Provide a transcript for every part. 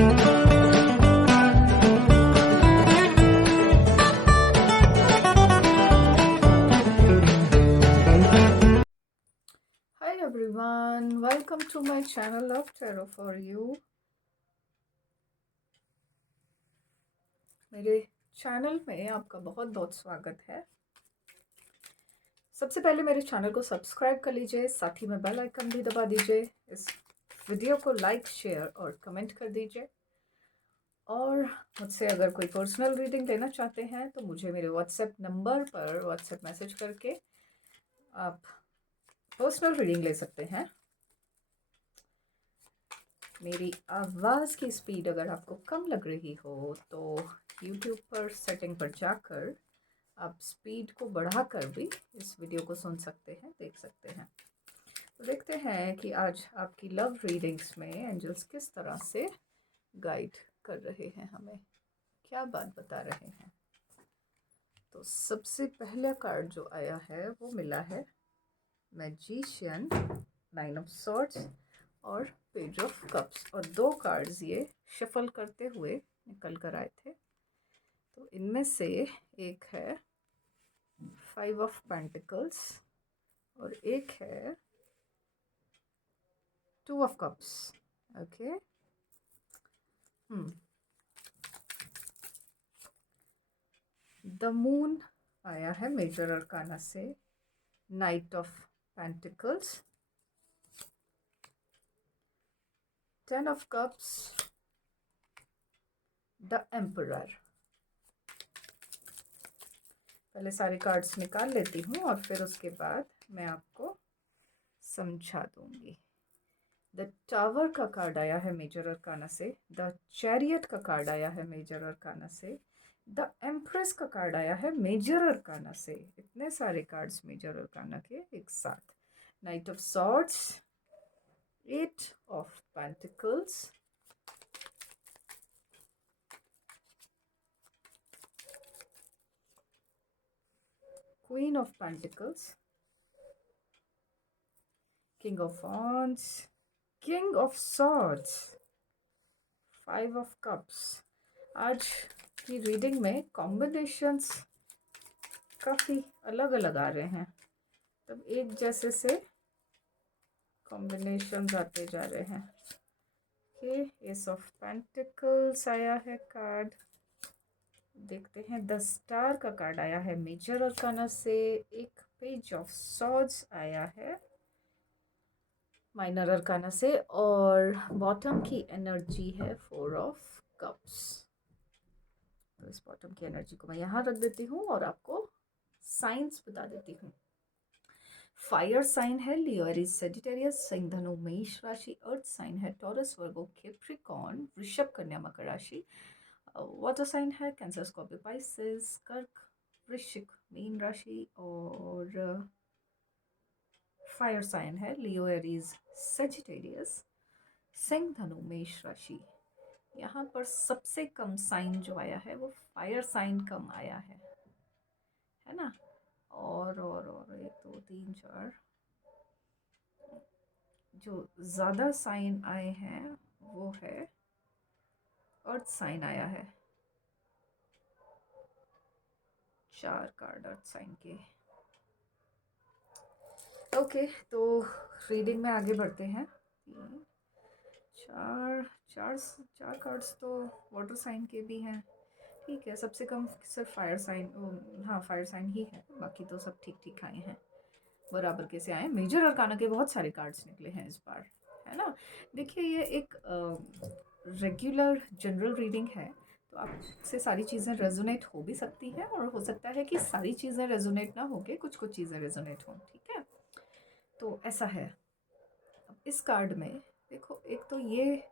Hi everyone, welcome to my channel of Tarot for You। मेरे channel में आपका बहुत बहुत स्वागत है। सबसे पहले मेरे चैनल को सब्सक्राइब कर लीजिए, साथ ही में बेल आइकन भी दबा दीजिए। इस वीडियो को लाइक, शेयर और कमेंट कर दीजिए। और मुझसे अगर कोई पर्सनल रीडिंग लेना चाहते हैं तो मुझे मेरे व्हाट्सएप नंबर पर व्हाट्सएप मैसेज करके आप पर्सनल रीडिंग ले सकते हैं। मेरी आवाज़ की स्पीड अगर आपको कम लग रही हो तो YouTube पर सेटिंग पर जाकर आप स्पीड को बढ़ाकर भी इस वीडियो को सुन सकते हैं, देख सकते हैं। तो देखते हैं कि आज आपकी लव रीडिंग्स में एंजल्स किस तरह से गाइड कर रहे हैं, हमें क्या बात बता रहे हैं। तो सबसे पहला कार्ड जो आया है वो मिला है मैजिशियन, 9 ऑफ सॉर्ड्स और पेज ऑफ कप्स, और दो कार्ड्स ये शफल करते हुए निकल कर आए थे। तो इनमें से एक है 5 ऑफ पेंटिकल्स और एक है 2 of cups. Okay, the moon आया है मेजर अरकाना से, night of pentacles, 10 of cups, the emperor. पहले सारे कार्ड्स निकाल लेती हूँ और फिर उसके बाद मैं आपको समझा दूंगी। द टावर का कार्ड आया है मेजर अरकाना से, द चैरियट का कार्ड आया है मेजर अरकाना से, द एम्प्रेस का कार्ड आया है मेजर अरकाना से। इतने सारे कार्ड्स मेजर अरकाना के एक साथ। Night of swords, 8 of pentacles, queen of pentacles, king of wands, king of swords, 5 of cups. आज की रीडिंग में कॉम्बिनेशंस काफ़ी अलग अलग आ रहे हैं, तब एक जैसे से कॉम्बिनेशंस आते जा रहे हैं। ओके, एस ऑफ पेंटिकल्स आया है कार्ड। देखते हैं, द स्टार का कार्ड आया है मेजर अरकाना से, एक पेज ऑफ सॉर्ड्स आया है माइनर अरकाना से, और बॉटम की एनर्जी है 4 ऑफ कप्स। तो इस बॉटम की एनर्जी को मैं यहाँ रख देती हूँ और आपको साइंस बता देती हूँ। फायर साइन है लियो, एरीज, सेजिटेरियस, सिंह, धनु, मेष राशि। अर्थ साइन है टॉरस, वर्गो, कैप्रिकॉर्न, वृषभ, कन्या, मकर राशि। वाटर साइन है कैंसर, स्कॉर्पियो, पाइसेस, कर्क, वृश्चिक, मीन राशि। और फायर साइन है लियो, एरीज, सेजिटेरियस, सिंह, धनु, मेष राशि। यहाँ पर सबसे कम साइन जो आया है वो फायर साइन कम आया है ना। और 1 2 3 4 जो ज़्यादा साइन आए हैं वो है अर्थ साइन आया है, 4 कार्ड अर्थ साइन के। ओके, तो रीडिंग में आगे बढ़ते हैं। 3 4 4 4 कार्ड्स तो वाटर साइन के भी हैं। ठीक है, सबसे कम सिर्फ फायर साइन, हाँ फायर साइन ही है, बाकी तो सब ठीक ठीक आए हैं, बराबर के से आए। मेजर अरकाना के बहुत सारे कार्ड्स निकले हैं इस बार, है ना। देखिए, ये एक रेगुलर जनरल रीडिंग है, तो आपसे सारी चीज़ें रेजोनेट हो भी सकती हैं और हो सकता है कि सारी चीज़ें रेजोनेट ना होके कुछ कुछ चीज़ें रेजोनेट हों, ठीक है। तो ऐसा है। अब इस कार्ड में देखो, एक तो ये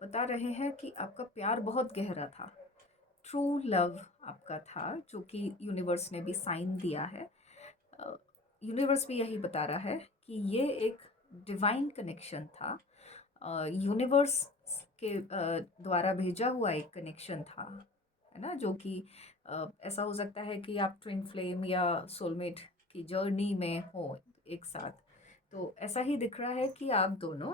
बता रहे हैं कि आपका प्यार बहुत गहरा था, ट्रू लव आपका था, जो कि यूनिवर्स ने भी साइन दिया है। यूनिवर्स भी यही बता रहा है कि ये एक डिवाइन कनेक्शन था, यूनिवर्स के द्वारा भेजा हुआ एक कनेक्शन था, है ना। जो कि ऐसा हो सकता है कि आप ट्विन फ्लेम या सोलमेट की जर्नी में हो एक साथ। तो ऐसा ही दिख रहा है कि आप दोनों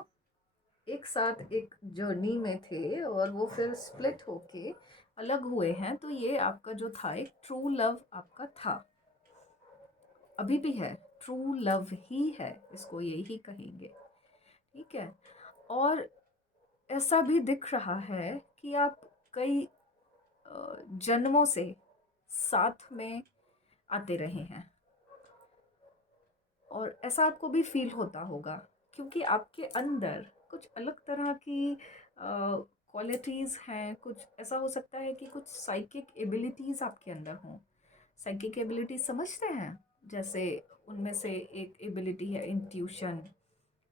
एक साथ एक जर्नी में थे और वो फिर स्प्लिट होके अलग हुए हैं, तो ये आपका जो था एक ट्रू लव आपका था, अभी भी है, ट्रू लव ही है, इसको यही कहेंगे। ठीक है। और ऐसा भी दिख रहा है कि आप कई जन्मों से साथ में आते रहे हैं, और ऐसा आपको भी फील होता होगा, क्योंकि आपके अंदर कुछ अलग तरह की क्वालिटीज़ हैं। कुछ ऐसा हो सकता है कि कुछ साइकिक एबिलिटीज़ आपके अंदर हों। साइकिक एबिलिटीज़ समझते हैं? जैसे उनमें से एक एबिलिटी है इंट्यूशन,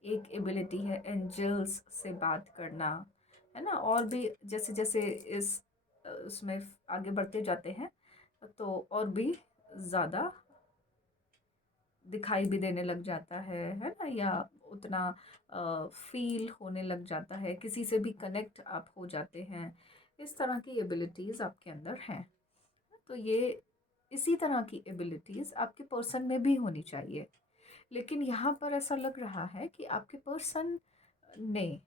एक एबिलिटी है एंजल्स से बात करना, है ना? और भी जैसे जैसे इस उसमें आगे बढ़ते जाते हैं, तो और भी ज़्यादा दिखाई भी देने लग जाता है ना? या उतना फ़ील होने लग जाता है, किसी से भी कनेक्ट आप हो जाते हैं। इस तरह की एबिलिटीज़ आपके अंदर हैं। तो ये इसी तरह की एबिलिटीज़ आपके पर्सन में भी होनी चाहिए। लेकिन यहाँ पर ऐसा लग रहा है कि आपके पर्सन ने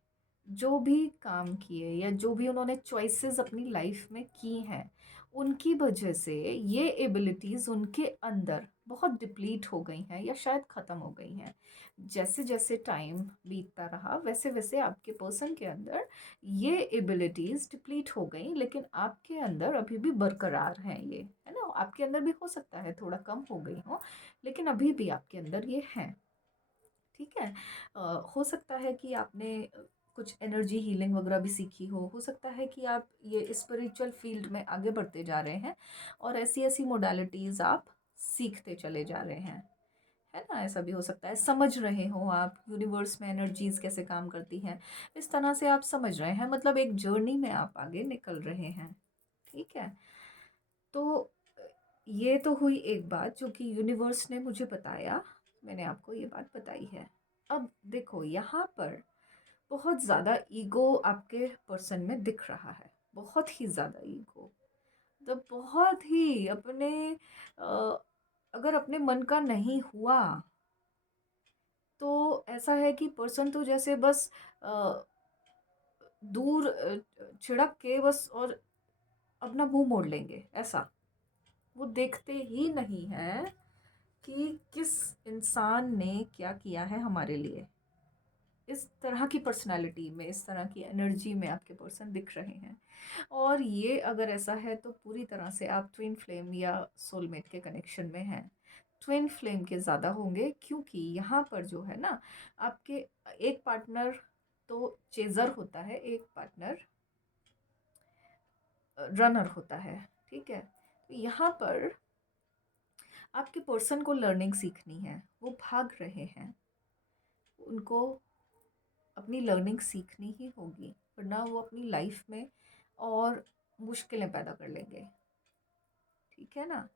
जो भी काम किए या जो भी उन्होंने चॉइसेस अपनी लाइफ में की हैं, उनकी वजह से ये एबिलिटीज़ उनके अंदर बहुत डिप्लीट हो गई हैं या शायद ख़त्म हो गई हैं। जैसे जैसे टाइम बीतता रहा, वैसे वैसे आपके पर्सन के अंदर ये एबिलिटीज़ डिप्लीट हो गई, लेकिन आपके अंदर अभी भी बरकरार हैं ये, है ना? आपके अंदर भी हो सकता है थोड़ा कम हो गई हो, लेकिन अभी भी आपके अंदर ये हैं। ठीक है। हो सकता है कि आपने कुछ एनर्जी हीलिंग वगैरह भी सीखी हो सकता है कि आप ये स्पिरिचुअल फील्ड में आगे बढ़ते जा रहे हैं और ऐसी ऐसी मोडालिटीज़ आप सीखते चले जा रहे हैं, है ना? ऐसा भी हो सकता है। समझ रहे हो आप यूनिवर्स में एनर्जीज कैसे काम करती हैं, इस तरह से आप समझ रहे हैं, मतलब एक जर्नी में आप आगे निकल रहे हैं। ठीक है। तो ये तो हुई एक बात जो कि यूनिवर्स ने मुझे बताया, मैंने आपको ये बात बताई है। अब देखो यहाँ पर बहुत ज़्यादा ईगो आपके पर्सन में दिख रहा है, बहुत ही ज़्यादा ईगो, तो बहुत ही अपने अ, अगर अपने मन का नहीं हुआ तो ऐसा है कि पर्सन तो जैसे बस अ, दूर छिड़क के बस और अपना मुंह मोड़ लेंगे, ऐसा वो देखते ही नहीं है कि किस इंसान ने क्या किया है हमारे लिए। इस तरह की पर्सनालिटी में, इस तरह की एनर्जी में आपके पर्सन दिख रहे हैं। और ये अगर ऐसा है तो पूरी तरह से आप ट्विन फ्लेम या सोलमेट के कनेक्शन में हैं। ट्विन फ्लेम के ज़्यादा होंगे, क्योंकि यहाँ पर जो है ना, आपके एक पार्टनर तो चेज़र होता है, एक पार्टनर रनर होता है। ठीक है। तो यहाँ पर आपके पर्सन को लर्निंग सीखनी है, वो भाग रहे हैं, उनको अपनी लर्निंग सीखनी ही होगी, वरना वो अपनी लाइफ में और मुश्किलें पैदा कर लेंगे। ठीक है ना?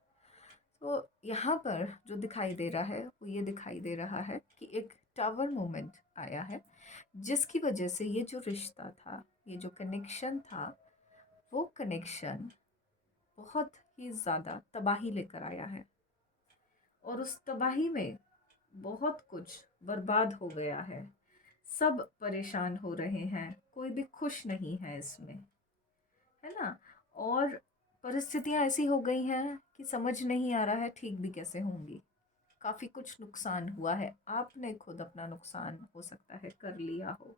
तो यहाँ पर जो दिखाई दे रहा है वो ये दिखाई दे रहा है कि एक टावर मोमेंट आया है, जिसकी वजह से ये जो रिश्ता था, ये जो कनेक्शन था, वो कनेक्शन बहुत ही ज़्यादा तबाही लेकर आया है। और उस तबाही में बहुत कुछ बर्बाद हो गया है, सब परेशान हो रहे हैं, कोई भी खुश नहीं है इसमें, है ना? और परिस्थितियाँ ऐसी हो गई हैं कि समझ नहीं आ रहा है ठीक भी कैसे होंगी। काफ़ी कुछ नुकसान हुआ है, आपने खुद अपना नुकसान हो सकता है कर लिया हो,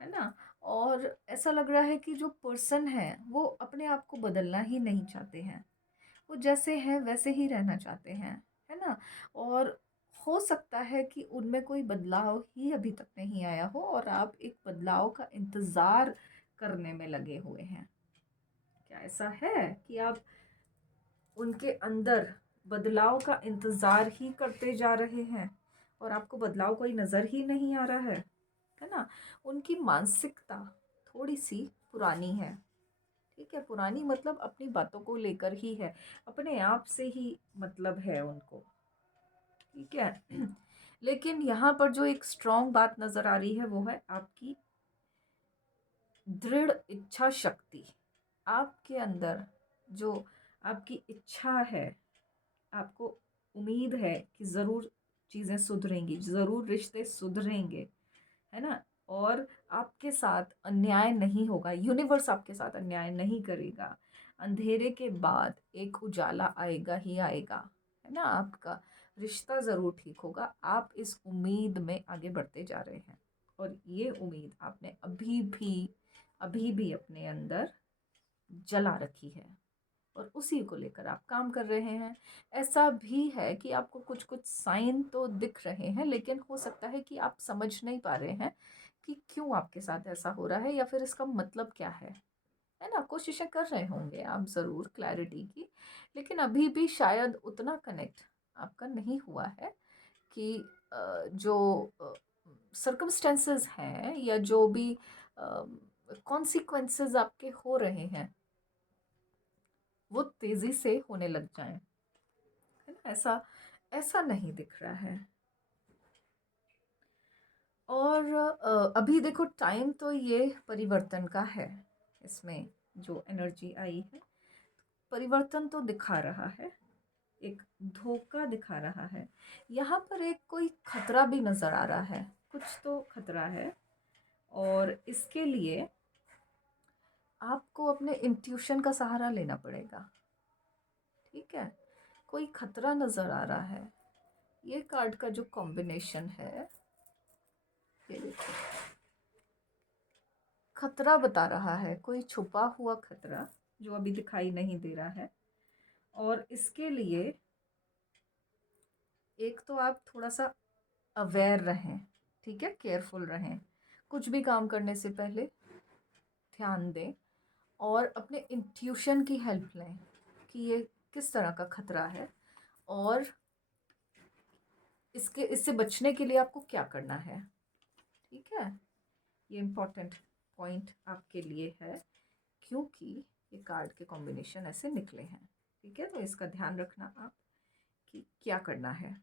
है ना? और ऐसा लग रहा है कि जो पर्सन है वो अपने आप को बदलना ही नहीं चाहते हैं, वो जैसे हैं वैसे ही रहना चाहते हैं, है ना? और हो सकता है कि उनमें कोई बदलाव ही अभी तक नहीं आया हो और आप एक बदलाव का इंतज़ार करने में लगे हुए हैं। क्या ऐसा है कि आप उनके अंदर बदलाव का इंतज़ार ही करते जा रहे हैं और आपको बदलाव कोई नज़र ही नहीं आ रहा है ना? उनकी मानसिकता थोड़ी-सी पुरानी है। ठीक है, पुरानी मतलब अपनी बातों को लेकर ही है, अपने आप से ही मतलब है उनको। ठीक है। लेकिन यहाँ पर जो एक स्ट्रॉन्ग बात नज़र आ रही है वो है आपकी दृढ़ इच्छा शक्ति। आपके अंदर जो आपकी इच्छा है, आपको उम्मीद है कि ज़रूर चीज़ें सुधरेंगी, ज़रूर रिश्ते सुधरेंगे, है ना? और आपके साथ अन्याय नहीं होगा, यूनिवर्स आपके साथ अन्याय नहीं करेगा। अंधेरे के बाद एक उजाला आएगा ही आएगा, है ना? आपका रिश्ता ज़रूर ठीक होगा। आप इस उम्मीद में आगे बढ़ते जा रहे हैं और ये उम्मीद आपने अभी भी अपने अंदर जला रखी है और उसी को लेकर आप काम कर रहे हैं। ऐसा भी है कि आपको कुछ-कुछ साइन तो दिख रहे हैं, लेकिन हो सकता है कि आप समझ नहीं पा रहे हैं कि क्यों आपके साथ ऐसा हो रहा है या फिर इसका मतलब क्या है ना? कोशिशें कर रहे होंगे आप ज़रूर क्लैरिटी की, लेकिन अभी भी शायद उतना कनेक्ट आपका नहीं हुआ है कि जो सर्कमस्टेंसेस हैं या जो भी कॉन्सिक्वेंसेस आपके हो रहे हैं, वो तेज़ी से होने लग जाएँ, है ना? ऐसा ऐसा नहीं दिख रहा है। और अभी देखो टाइम तो ये परिवर्तन का है, इसमें जो एनर्जी आई है, परिवर्तन तो दिखा रहा है, एक धोखा दिखा रहा है। यहाँ पर एक कोई खतरा भी नज़र आ रहा है, कुछ तो खतरा है और इसके लिए आपको अपने इंट्यूशन का सहारा लेना पड़ेगा, ठीक है? कोई खतरा नज़र आ रहा है। ये कार्ड का जो कॉम्बिनेशन है, ये देखो, खतरा बता रहा है, कोई छुपा हुआ खतरा जो अभी दिखाई नहीं दे रहा है। और इसके लिए एक तो आप थोड़ा-सा अवेयर रहें, ठीक है? केयरफुल रहें। कुछ भी काम करने से पहले ध्यान दें और अपने इंट्यूशन की हेल्प लें कि ये किस तरह का खतरा है और इससे बचने के लिए आपको क्या करना है, ठीक है? ये इम्पोर्टेंट पॉइंट आपके लिए है क्योंकि ये कार्ड के कॉम्बिनेशन ऐसे निकले हैं, ठीक है? तो इसका ध्यान रखना आप कि क्या करना है।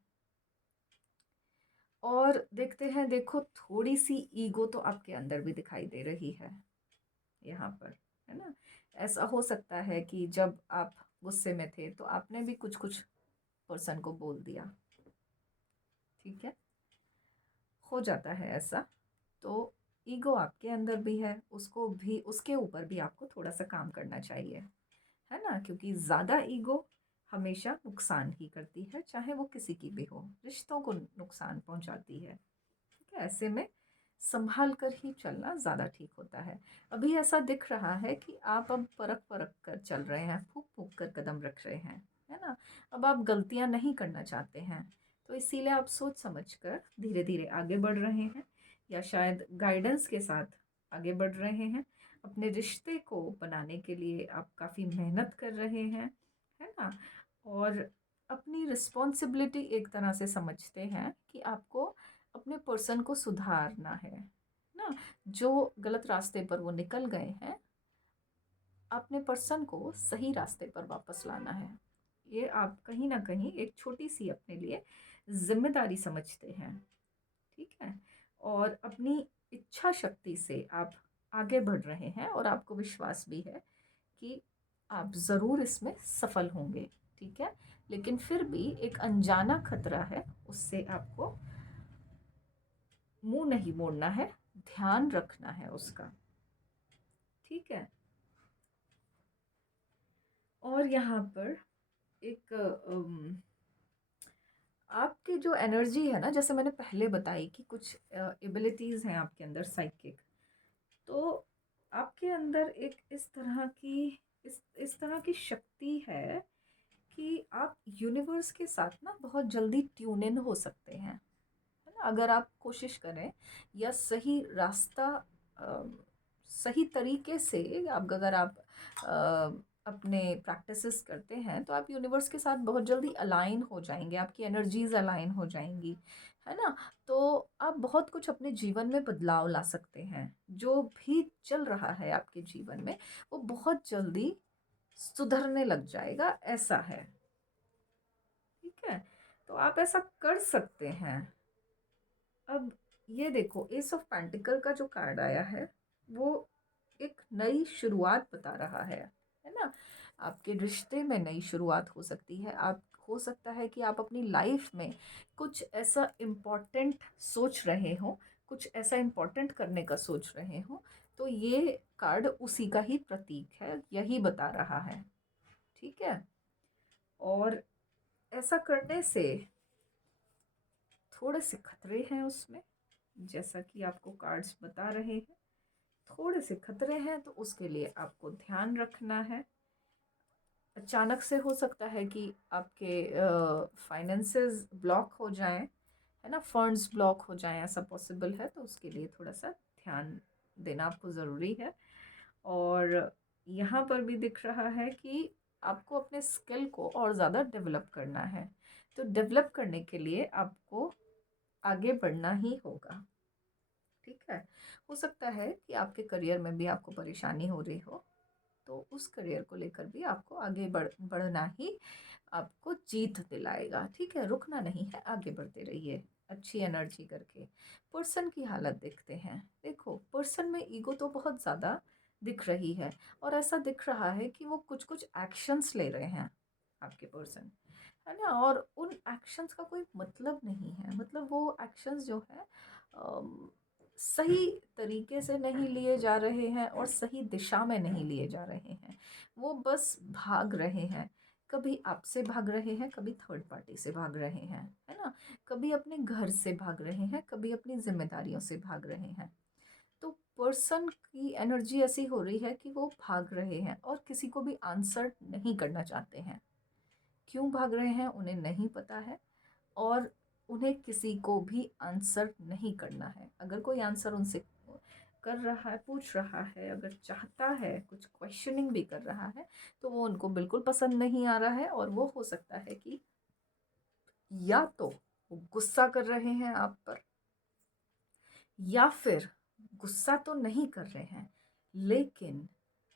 और देखते हैं, देखो थोड़ी सी ईगो तो आपके अंदर भी दिखाई दे रही है यहाँ पर, है ना? ऐसा हो सकता है कि जब आप गुस्से में थे तो आपने भी कुछ कुछ पर्सन को बोल दिया, ठीक है? हो जाता है ऐसा। तो ईगो आपके अंदर भी है, उसको भी, उसके ऊपर भी आपको थोड़ा सा काम करना चाहिए, है ना? क्योंकि ज़्यादा ईगो हमेशा नुकसान ही करती है, चाहे वो किसी की भी हो, रिश्तों को नुकसान पहुंचाती है, ठीक है? ऐसे में संभाल कर ही चलना ज़्यादा ठीक होता है। अभी ऐसा दिख रहा है कि आप अब परख-परख कर चल रहे हैं, फूँक-फूँक कर कदम रख रहे हैं, है ना? अब आप गलतियाँ नहीं करना चाहते हैं, तो इसीलिए आप सोच समझ कर धीरे-धीरे आगे बढ़ रहे हैं या शायद गाइडेंस के साथ आगे बढ़ रहे हैं। अपने रिश्ते को बनाने के लिए आप काफ़ी मेहनत कर रहे हैं, है ना? और अपनी रिस्पॉन्सिबिलिटी एक तरह से समझते हैं कि आपको अपने पर्सन को सुधारना है ना? जो गलत रास्ते पर वो निकल गए हैं, अपने पर्सन को सही रास्ते पर वापस लाना है। ये आप कहीं न कहीं एक छोटी-सी अपने लिए ज़िम्मेदारी समझते हैं, ठीक है? और अपनी इच्छा शक्ति से आप आगे बढ़ रहे हैं और आपको विश्वास भी है कि आप ज़रूर इसमें सफल होंगे, ठीक है? लेकिन फिर भी एक अनजाना खतरा है, उससे आपको मुँह नहीं मोड़ना है, ध्यान रखना है उसका, ठीक है? और यहाँ पर एक आपकी जो एनर्जी है ना, जैसे मैंने पहले बताई कि कुछ एबिलिटीज़ हैं आपके अंदर साइकिक, तो आपके अंदर एक इस तरह की शक्ति है कि आप यूनिवर्स के साथ ना बहुत जल्दी ट्यून इन हो सकते हैं, है ना? अगर आप कोशिश करें या सही रास्ता अ, सही तरीके से आप, अगर आप अपने प्रैक्टिसेस करते हैं तो आप यूनिवर्स के साथ बहुत जल्दी अलाइन हो जाएंगे, आपकी एनर्जीज अलाइन हो जाएंगी, है ना? तो आप बहुत कुछ अपने जीवन में बदलाव ला सकते हैं। जो भी चल रहा है आपके जीवन में वो बहुत जल्दी सुधरने लग जाएगा, ऐसा है, ठीक है? तो आप ऐसा कर सकते हैं। अब ये देखो, एस ऑफ पेंटिकल का जो कार्ड आया है वो एक नई शुरुआत बता रहा है ना? आपके रिश्ते में नई शुरुआत हो सकती है। आप, हो सकता है कि आप अपनी लाइफ में कुछ ऐसा इम्पोर्टेंट सोच रहे हो, कुछ ऐसा इम्पोर्टेंट करने का सोच रहे हो, तो ये कार्ड उसी का ही प्रतीक है, यही बता रहा है। ठीक है। और ऐसा करने से थोड़े से खतरे हैं उसमें, जैसा कि आपको कार्ड्स बता रहे हैं, थोड़े से खतरे हैं, तो उसके लिए आपको ध्यान रखना है। अचानक से हो सकता है कि आपके फाइनेंसेस ब्लॉक हो जाएं, है ना, फंड्स ब्लॉक हो जाएं, ऐसा पॉसिबल है, तो उसके लिए थोड़ा सा ध्यान देना आपको ज़रूरी है। और यहाँ पर भी दिख रहा है कि आपको अपने स्किल को और ज़्यादा डेवलप करना है, तो डेवलप करने के लिए आपको आगे बढ़ना ही होगा। ठीक है। हो सकता है कि आपके करियर में भी आपको परेशानी हो रही हो, तो उस करियर को लेकर भी आपको आगे बढ़ना ही आपको जीत दिलाएगा। ठीक है, रुकना नहीं है, आगे बढ़ते रहिए अच्छी एनर्जी करके। पर्सन की हालत देखते हैं। देखो, पर्सन में ईगो तो बहुत ज़्यादा दिख रही है, और ऐसा दिख रहा है कि वो कुछ कुछ एक्शंस ले रहे हैं आपके पर्सन, है ना, और उन एक्शंस का कोई मतलब नहीं है। मतलब वो एक्शंस जो है सही तरीके से नहीं लिए जा रहे हैं और सही दिशा में नहीं लिए जा रहे हैं। वो बस भाग रहे हैं, कभी आपसे भाग रहे हैं, कभी थर्ड पार्टी से भाग रहे हैं, है ना, कभी अपने घर से भाग रहे हैं, कभी अपनी जिम्मेदारियों से भाग रहे हैं। तो पर्सन की एनर्जी ऐसी हो रही है कि वो भाग रहे हैं और किसी को भी आंसर नहीं करना चाहते हैं। क्यों भाग रहे हैं उन्हें नहीं पता है, और उन्हें किसी को भी आंसर नहीं करना है। अगर कोई आंसर उनसे कर रहा है, पूछ रहा है, अगर चाहता है, कुछ क्वेश्चनिंग भी कर रहा है, तो वो उनको बिल्कुल पसंद नहीं आ रहा है। और वो हो सकता है कि या तो वो गुस्सा कर रहे हैं आप पर, या फिर गुस्सा तो नहीं कर रहे हैं, लेकिन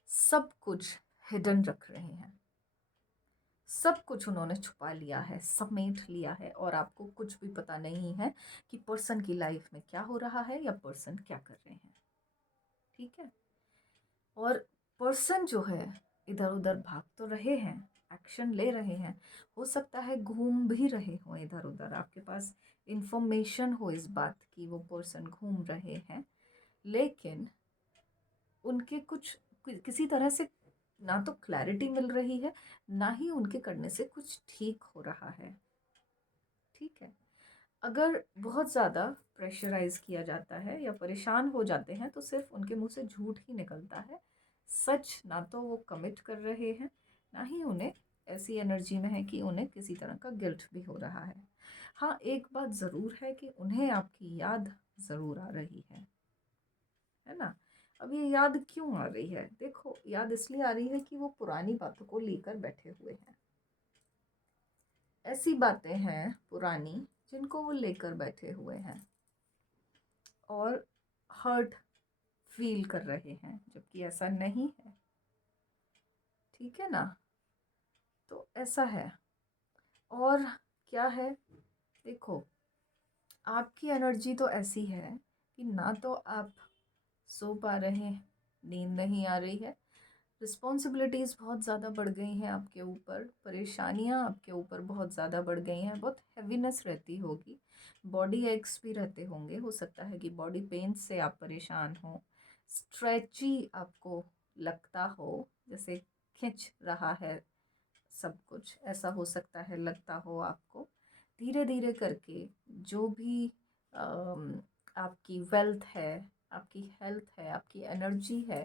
सब कुछ हिडन रख रहे हैं। सब कुछ उन्होंने छुपा लिया है, समेट लिया है, और आपको कुछ भी पता नहीं है कि पर्सन की लाइफ में क्या हो रहा है या पर्सन क्या कर रहे हैं। ठीक है। और पर्सन जो है इधर उधर भाग तो रहे हैं, एक्शन ले रहे हैं, हो सकता है घूम भी रहे हो इधर उधर, आपके पास इंफॉर्मेशन हो इस बात की वो पर्सन घूम रहे हैं, लेकिन उनके कुछ किसी तरह से ना तो क्लैरिटी मिल रही है, ना ही उनके करने से कुछ ठीक हो रहा है। ठीक है। अगर बहुत ज़्यादा प्रेशराइज किया जाता है या परेशान हो जाते हैं, तो सिर्फ उनके मुंह से झूठ ही निकलता है। सच ना तो वो कमिट कर रहे हैं, ना ही उन्हें ऐसी एनर्जी में है कि उन्हें किसी तरह का गिल्ट भी हो रहा है। हाँ, एक बात ज़रूर है कि उन्हें आपकी याद ज़रूर आ रही है ना। अब ये याद क्यों आ रही है? देखो, याद इसलिए आ रही है कि वो पुरानी बातों को लेकर बैठे हुए हैं। ऐसी बातें हैं पुरानी जिनको वो लेकर बैठे हुए हैं और हर्ट फील कर रहे हैं, जबकि ऐसा नहीं है। ठीक है ना। तो ऐसा है। और क्या है, देखो, आपकी एनर्जी तो ऐसी है कि ना तो आप सो पा रहे हैं, नींद नहीं आ रही है, रिस्पॉन्सिबिलिटीज़ बहुत ज़्यादा बढ़ गई हैं आपके ऊपर, परेशानियाँ आपके ऊपर बहुत ज़्यादा बढ़ गई हैं, बहुत हैवीनेस रहती होगी, बॉडी एक्स भी रहते होंगे, हो सकता है कि बॉडी पेन से आप परेशान हो, स्ट्रेची आपको लगता हो, जैसे खिंच रहा है सब कुछ, ऐसा हो सकता है लगता हो आपको। धीरे धीरे करके जो भी आपकी वेल्थ है, आपकी हेल्थ है, आपकी एनर्जी है,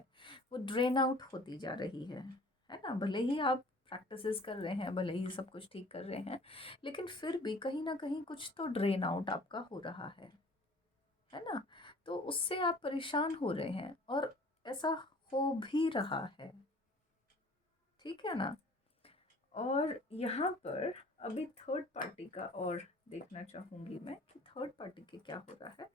वो ड्रेन आउट होती जा रही है ना। भले ही आप प्रैक्टिसेस कर रहे हैं, भले ही सब कुछ ठीक कर रहे हैं, लेकिन फिर भी कहीं ना कहीं कुछ तो ड्रेन आउट आपका हो रहा है ना। तो उससे आप परेशान हो रहे हैं, और ऐसा हो भी रहा है। ठीक है ना। और यहाँ पर अभी थर्ड पार्टी का और देखना चाहूँगी मैं कि थर्ड पार्टी के क्या हो रहा है।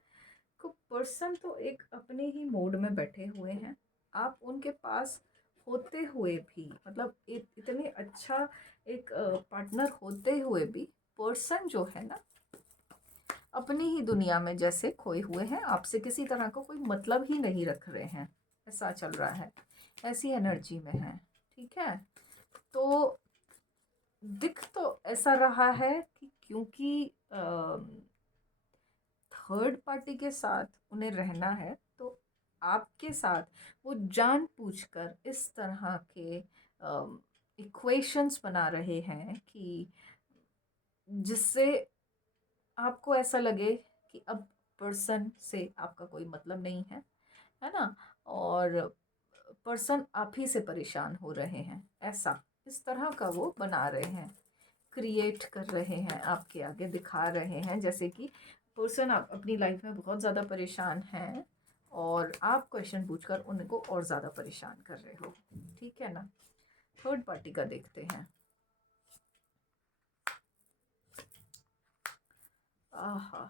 को पर्सन तो एक अपने ही मोड में बैठे हुए हैं, आप उनके पास होते हुए भी, मतलब इतने अच्छा एक पार्टनर होते हुए भी पर्सन जो है ना, अपनी ही दुनिया में जैसे खोए हुए हैं, आपसे किसी तरह का कोई मतलब ही नहीं रख रहे हैं, ऐसा चल रहा है, ऐसी एनर्जी में है। ठीक है। तो दिख तो ऐसा रहा है कि क्योंकि थर्ड पार्टी के साथ उन्हें रहना है, तो आपके साथ वो जानबूझकर इस तरह के इक्वेशंस बना रहे हैं कि जिससे आपको ऐसा लगे कि अब पर्सन से आपका कोई मतलब नहीं है ना? और पर्सन आप ही से परेशान हो रहे हैं, ऐसा इस तरह का वो बना रहे हैं, क्रिएट कर रहे हैं, आपके आगे दिखा रहे हैं जैसे कि पर्सन आप अपनी लाइफ में बहुत ज़्यादा परेशान हैं और आप क्वेश्चन पूछकर उनको और ज़्यादा परेशान कर रहे हो। ठीक है ना? थर्ड पार्टी का देखते हैं। आहा,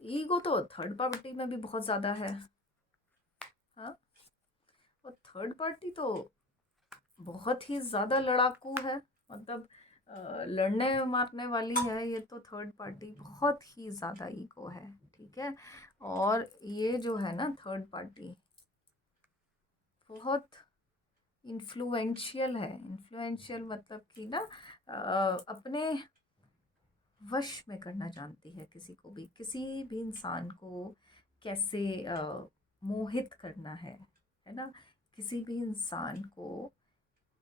ईगो तो थर्ड पार्टी में भी बहुत ज़्यादा है। हाँ, और थर्ड पार्टी तो बहुत ही ज़्यादा लड़ाकू है, मतलब लड़ने मारने वाली है ये तो थर्ड पार्टी, बहुत ही ज़्यादा ईगो है। ठीक है, और ये जो है ना थर्ड पार्टी बहुत इन्फ्लुएंशियल है। इन्फ्लुएंशियल मतलब कि ना अपने वश में करना जानती है किसी को भी, किसी भी इंसान को कैसे मोहित करना है ना? किसी भी इंसान को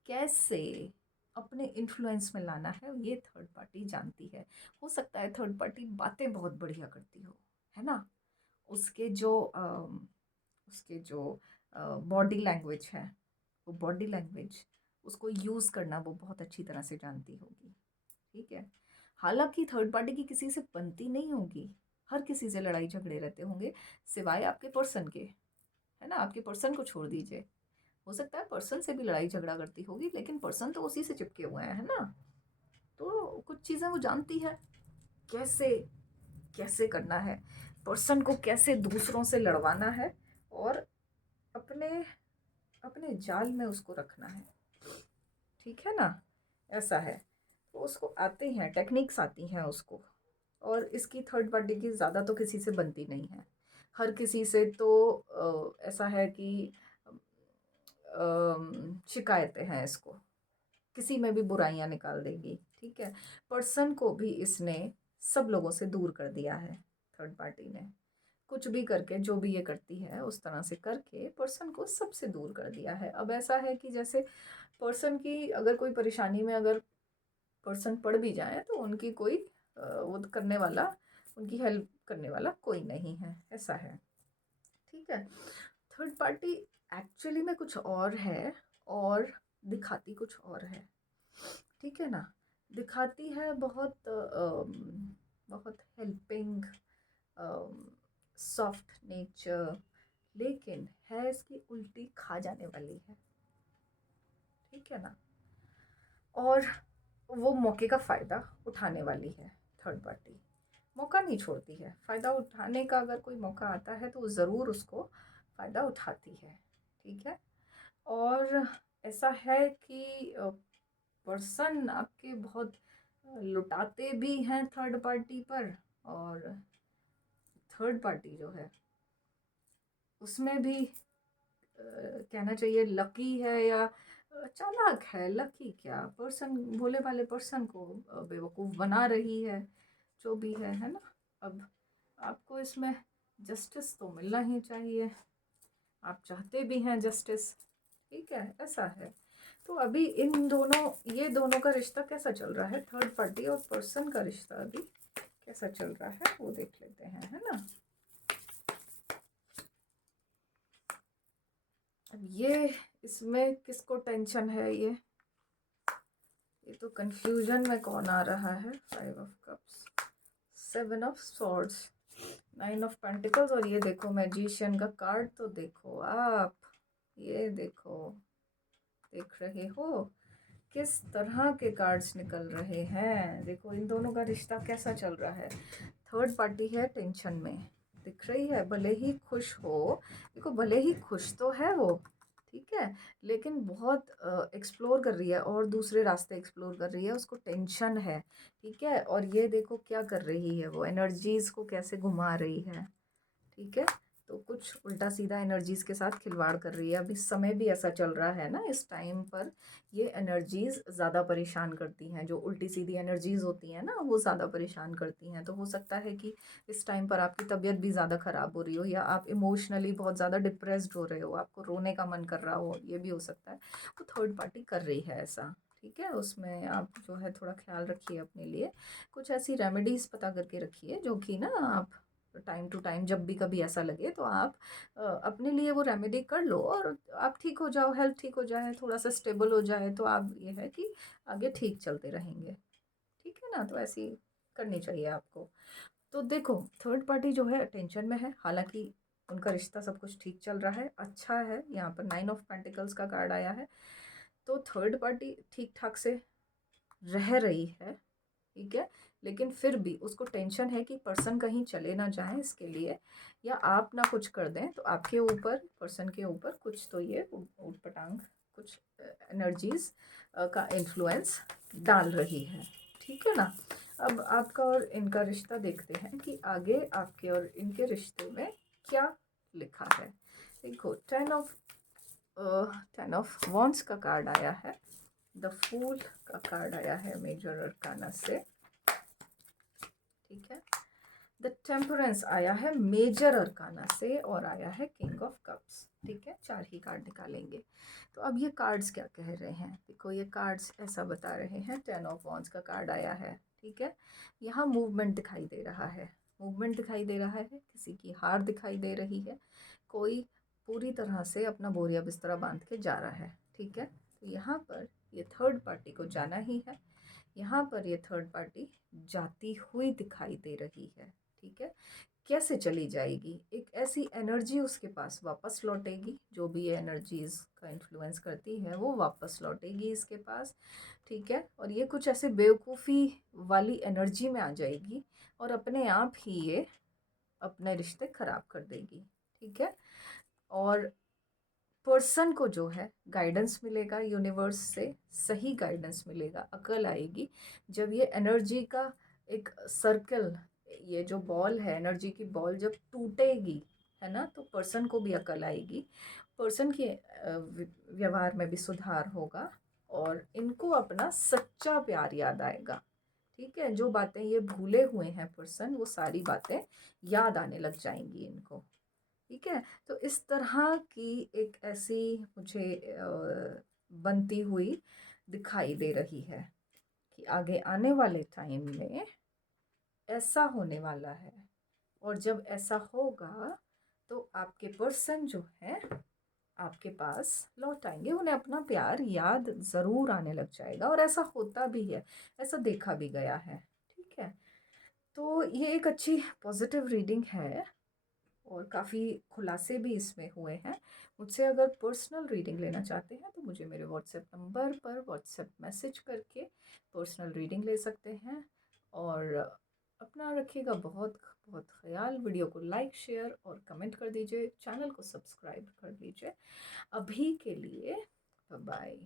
कैसे अपने इन्फ्लुएंस में लाना है, ये थर्ड पार्टी जानती है। हो सकता है थर्ड पार्टी बातें बहुत बढ़िया करती हो, है ना? उसके जो बॉडी लैंग्वेज है, वो बॉडी लैंग्वेज उसको यूज़ करना वो बहुत अच्छी तरह से जानती होगी। ठीक है, हालांकि थर्ड पार्टी की किसी से बनती नहीं होगी, हर किसी से लड़ाई झगड़े रहते होंगे सिवाय आपके पर्सन के, है ना? आपके पर्सन को छोड़ दीजिए, हो सकता है पर्सन से भी लड़ाई झगड़ा करती होगी, लेकिन पर्सन तो उसी से चिपके हुए हैं, है ना? तो कुछ चीज़ें वो जानती है, कैसे कैसे करना है, पर्सन को कैसे दूसरों से लड़वाना है और अपने अपने जाल में उसको रखना है। ठीक है ना? ऐसा है, तो उसको आते हैं, टेक्निक्स आती हैं उसको। और इसकी थर्ड पार्टी की ज़्यादा तो किसी से बनती नहीं है, हर किसी से तो ऐसा है कि शिकायतें हैं इसको, किसी में भी बुराइयां निकाल देगी। ठीक है, पर्सन को भी इसने सब लोगों से दूर कर दिया है। थर्ड पार्टी ने कुछ भी करके, जो भी ये करती है उस तरह से करके पर्सन को सबसे दूर कर दिया है। अब ऐसा है कि जैसे पर्सन की अगर कोई परेशानी में अगर पर्सन पड़ भी जाए तो उनकी कोई वो करने वाला, उनकी हेल्प करने वाला कोई नहीं है, ऐसा है। ठीक है, थर्ड पार्टी एक्चुअली में कुछ और है और दिखाती कुछ और है। ठीक है ना? दिखाती है बहुत बहुत हेल्पिंग, सॉफ्ट नेचर, लेकिन है इसकी उल्टी खा जाने वाली है। ठीक है ना? और वो मौके का फ़ायदा उठाने वाली है थर्ड पार्टी, मौका नहीं छोड़ती है। फ़ायदा उठाने का अगर कोई मौका आता है तो वो ज़रूर उसको फ़ायदा उठाती है। ठीक है, और ऐसा है कि पर्सन आपके बहुत लुटाते भी हैं थर्ड पार्टी पर, और थर्ड पार्टी जो है उसमें भी कहना चाहिए लकी है या चालाक है। लकी क्या, पर्सन भोले भाले पर्सन को बेवकूफ़ बना रही है, जो भी है ना? अब आपको इसमें जस्टिस तो मिलना ही चाहिए, आप चाहते भी हैं जस्टिस। ठीक है, ऐसा है। तो अभी इन दोनों, ये दोनों का रिश्ता कैसा चल रहा है, थर्ड पार्टी और पर्सन का रिश्ता अभी कैसा चल रहा है वो देख लेते हैं, है ना? अब ये इसमें किसको टेंशन है, ये तो कंफ्यूजन में कौन आ रहा है? 5 of cups, 7 of swords, 9 of pentacles, और ये देखो मैजिशियन का कार्ड। तो देखो आप, ये देखो, देख रहे हो किस तरह के कार्ड्स निकल रहे हैं। देखो इन दोनों का रिश्ता कैसा चल रहा है। थर्ड पार्टी है टेंशन में, दिख रही है, भले ही खुश हो, देखो भले ही खुश तो है वो, ठीक है, लेकिन बहुत एक्सप्लोर कर रही है और दूसरे रास्ते एक्सप्लोर कर रही है, उसको टेंशन है। ठीक है, और ये देखो क्या कर रही है, वो एनर्जीज को कैसे घुमा रही है। ठीक है, तो कुछ उल्टा सीधा एनर्जीज़ के साथ खिलवाड़ कर रही है। अभी समय भी ऐसा चल रहा है ना, इस टाइम पर ये एनर्जीज़ ज़्यादा परेशान करती हैं। जो उल्टी सीधी एनर्जीज़ होती हैं ना, वो ज़्यादा परेशान करती हैं। तो हो सकता है कि इस टाइम पर आपकी तबीयत भी ज़्यादा ख़राब हो रही हो, या आप इमोशनली बहुत ज़्यादा डिप्रेस्ड हो रहे हो, आपको रोने का मन कर रहा हो, ये भी हो सकता है। तो थर्ड पार्टी कर रही है ऐसा, ठीक है। उसमें आप जो है थोड़ा ख्याल रखिए अपने लिए, कुछ ऐसी रेमेडीज़ पता करके रखिए जो कि ना आप टाइम टू टाइम जब भी कभी ऐसा लगे तो आप अपने लिए वो रेमेडी कर लो और आप ठीक हो जाओ, हेल्थ ठीक हो जाए, थोड़ा सा स्टेबल हो जाए, तो आप ये है कि आगे ठीक चलते रहेंगे, ठीक है ना। तो ऐसी करनी चाहिए आपको। तो देखो, थर्ड पार्टी जो है टेंशन में है, हालांकि उनका रिश्ता सब कुछ ठीक चल रहा है, अच्छा है। यहाँ पर 9 ऑफ पेंटिकल्स का कार्ड आया है। तो थर्ड पार्टी ठीक ठाक से रह रही है, ठीक है। लेकिन फिर भी उसको टेंशन है कि पर्सन कहीं चले ना जाए, इसके लिए, या आप ना कुछ कर दें तो आपके ऊपर, पर्सन के ऊपर कुछ तो ये ऊट पटांग कुछ एनर्जीज का इन्फ्लुएंस डाल रही है, ठीक है ना। अब आपका और इनका रिश्ता देखते हैं कि आगे आपके और इनके रिश्ते में क्या लिखा है। देखो, 10 ऑफ वॉन्ड्स का कार्ड आया है, द फूल का कार्ड आया है मेजर अरकाना से, ठीक है। द टेम्परेंस आया है मेजर अरकाना से, और आया है किंग ऑफ कप्स, ठीक है। 4 ही कार्ड निकालेंगे। तो अब ये कार्ड्स क्या कह रहे हैं, देखो ये कार्ड्स ऐसा बता रहे हैं, 10 ऑफ वॉन्ड्स का कार्ड आया है, ठीक है। यहाँ मूवमेंट दिखाई दे रहा है, मूवमेंट दिखाई दे रहा है, किसी की हार दिखाई दे रही है, कोई पूरी तरह से अपना बोरिया बिस्तरा बांध के जा रहा है, ठीक है। तो यहाँ पर ये थर्ड पार्टी को जाना ही है, यहाँ पर ये थर्ड पार्टी जाती हुई दिखाई दे रही है, ठीक है। कैसे चली जाएगी, एक ऐसी एनर्जी उसके पास वापस लौटेगी, जो भी ये एनर्जीज का इन्फ्लुएंस करती है वो वापस लौटेगी इसके पास, ठीक है। और ये कुछ ऐसे बेवकूफ़ी वाली एनर्जी में आ जाएगी और अपने आप ही ये अपने रिश्ते खराब कर देगी, ठीक है। और पर्सन को जो है गाइडेंस मिलेगा यूनिवर्स से, सही गाइडेंस मिलेगा, अकल आएगी जब ये एनर्जी का एक सर्कल, ये जो बॉल है एनर्जी की बॉल जब टूटेगी, है ना, तो पर्सन को भी अकल आएगी, पर्सन के व्यवहार में भी सुधार होगा, और इनको अपना सच्चा प्यार याद आएगा, ठीक है। जो बातें ये भूले हुए हैं पर्सन, वो सारी बातें याद आने लग जाएंगी इनको, ठीक है। तो इस तरह की एक ऐसी मुझे बनती हुई दिखाई दे रही है कि आगे आने वाले टाइम में ऐसा होने वाला है, और जब ऐसा होगा तो आपके पर्सन जो है आपके पास लौट आएंगे, उन्हें अपना प्यार याद ज़रूर आने लग जाएगा, और ऐसा होता भी है, ऐसा देखा भी गया है, ठीक है। तो ये एक अच्छी पॉजिटिव रीडिंग है, और काफ़ी खुलासे भी इसमें हुए हैं। मुझसे अगर पर्सनल रीडिंग लेना चाहते हैं तो मुझे मेरे व्हाट्सएप नंबर पर व्हाट्सएप मैसेज करके पर्सनल रीडिंग ले सकते हैं। और अपना रखिएगा बहुत बहुत ख्याल। वीडियो को लाइक, शेयर और कमेंट कर दीजिए, चैनल को सब्सक्राइब कर लीजिए। अभी के लिए बाय बाय।